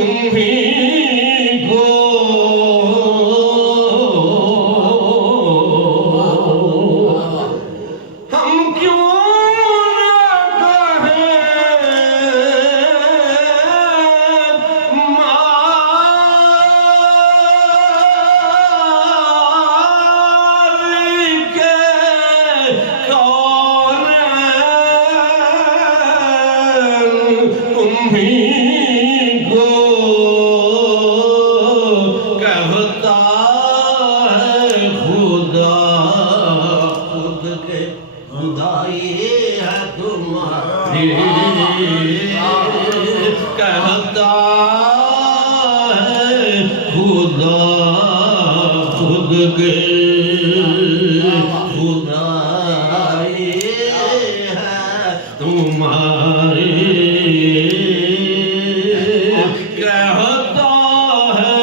तुम्हीं को हम क्यों कहता है खुदा खुद के खुदाई है तुम्हारे कहता है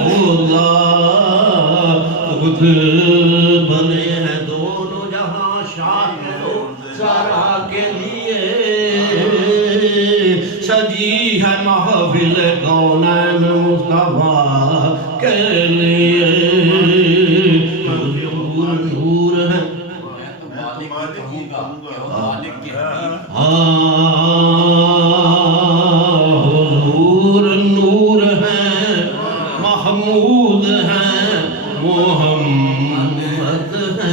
खुदा खुद बने हैं दोनों जहां शान सारा के लिए सजी है महफिल कौनैन मुस्तफा के लिए नूर नूर है नूर नूर है महमूद है मोहम्मद है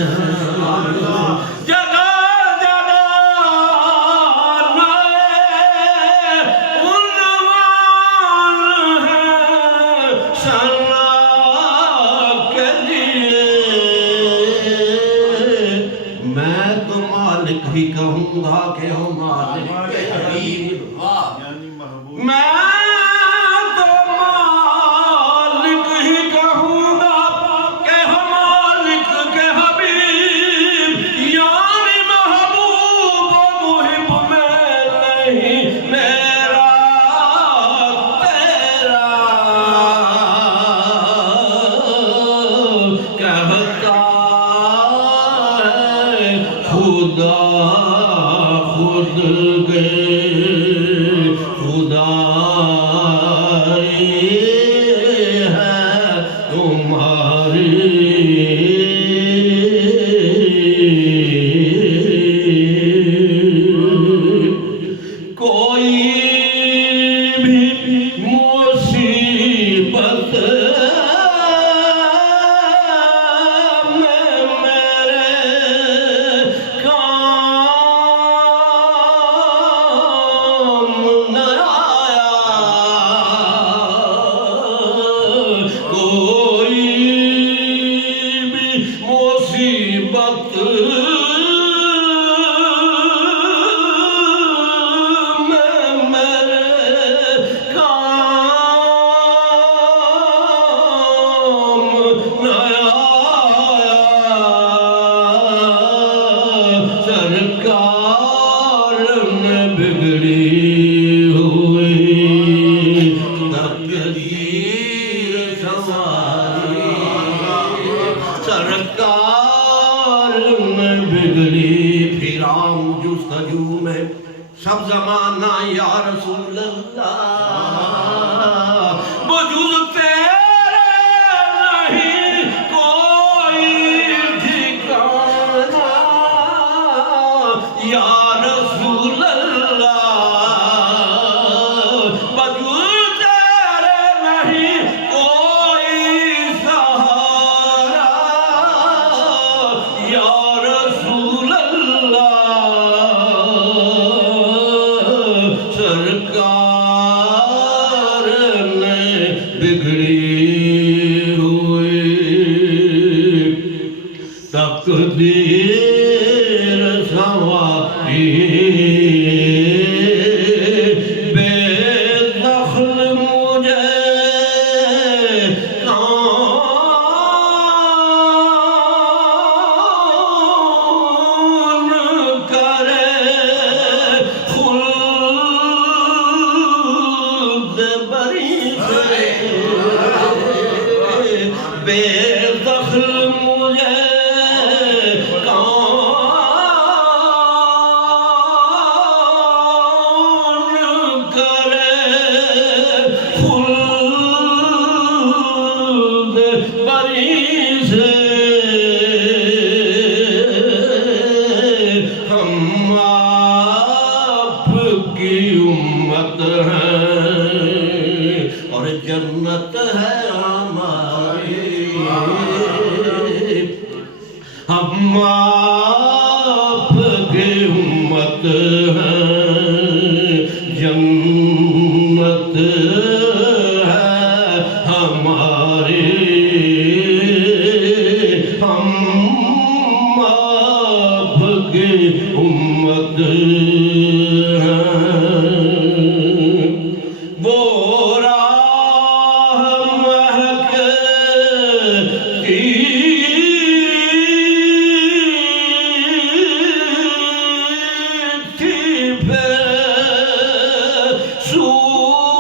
ही कहूँगा कि हम मालिक के हबीब मैं तो मालिक ही कहूँगा कि हम मालिक के हबीब यानी महबूब मुहिब में नहीं मेरा तेरा कहता है खुदा खुद के खुदा है तुम्हारी कोई भी मुसीबत सब जमाना या रसूल अल्लाह वजूद तेरे नहीं कोई ठिकाना या रसूल अल्लाह वजूद तेरे नहीं कोई सहारा या रसूल सरकार ने बिगड़ी हुई तकदीर सवारी की उम्मत है और जन्नत है हमारी। हम आपकी उम्मत है, जन्नत है हमारी। हम आपकी उम्मत हैं। वो राह महकती थी सूरत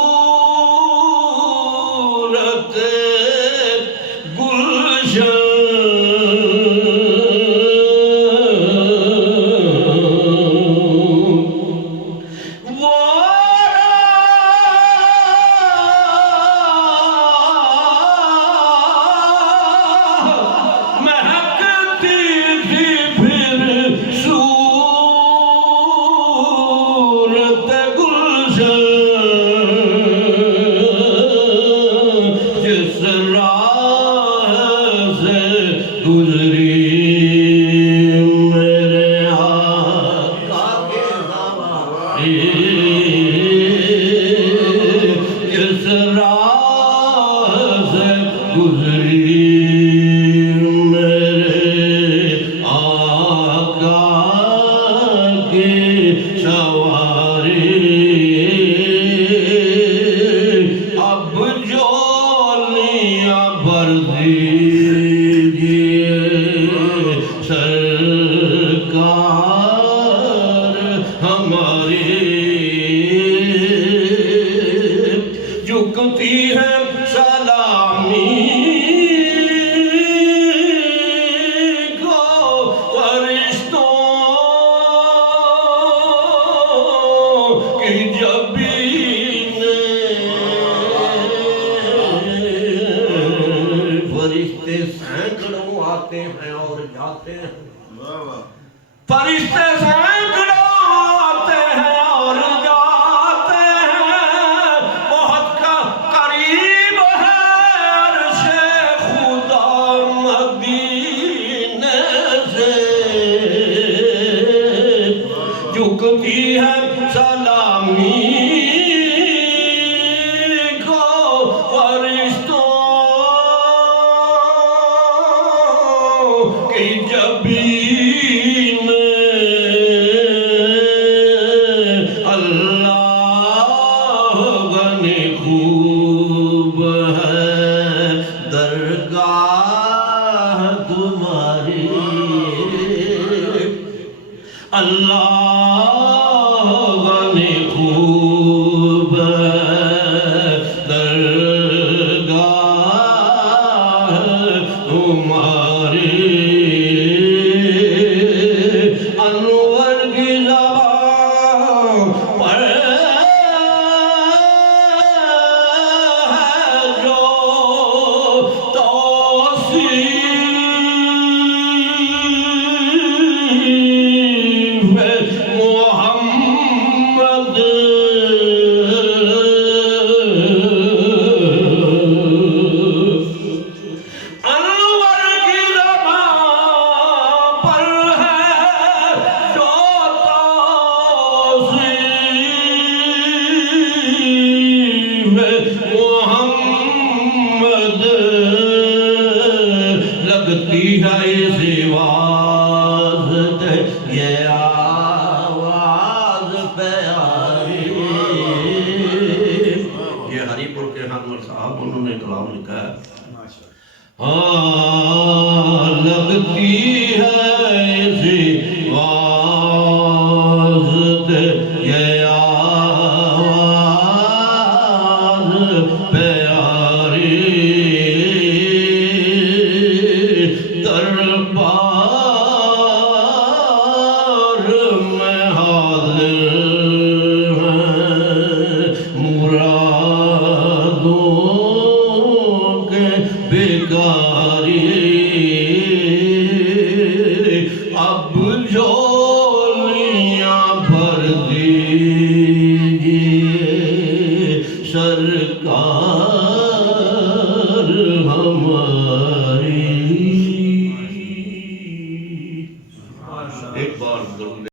गुलशन। सरकार हमारी झुकती है सलामी को फरिश्तों की जबीन। फरिश्ते सैकड़ों आते हैं और जाते हैं, फरिश्ते सैकड़ों आते हैं और जाते हैं। बहुत का करीब है अर्शे खुदा मदीने से। झुकती है सलामी को फरिश्तों की जबीन। अल्लाह गनी खूब है दरगाह तुम्हारी। अल्लाह गनी खूब है दरगाह तुम्हारी। अनवर की ज़बान पर है जो तौसीफ़ मोहम्मद। अनवर की ज़बान पर है जो तौसीफ़ मोहम्मद। लगती है इस वास्ते ये आवाज़ प्यारी। ये हरिपुर के अनवर साहब उन्होंने कलाम लिखा है। हाँ, लगती है इसी वास्ते ये आवाज़ प्यारी। दरबार में हाज़िर हैं मुरादों के भिखारी। अब झोलियां भर दी सरकार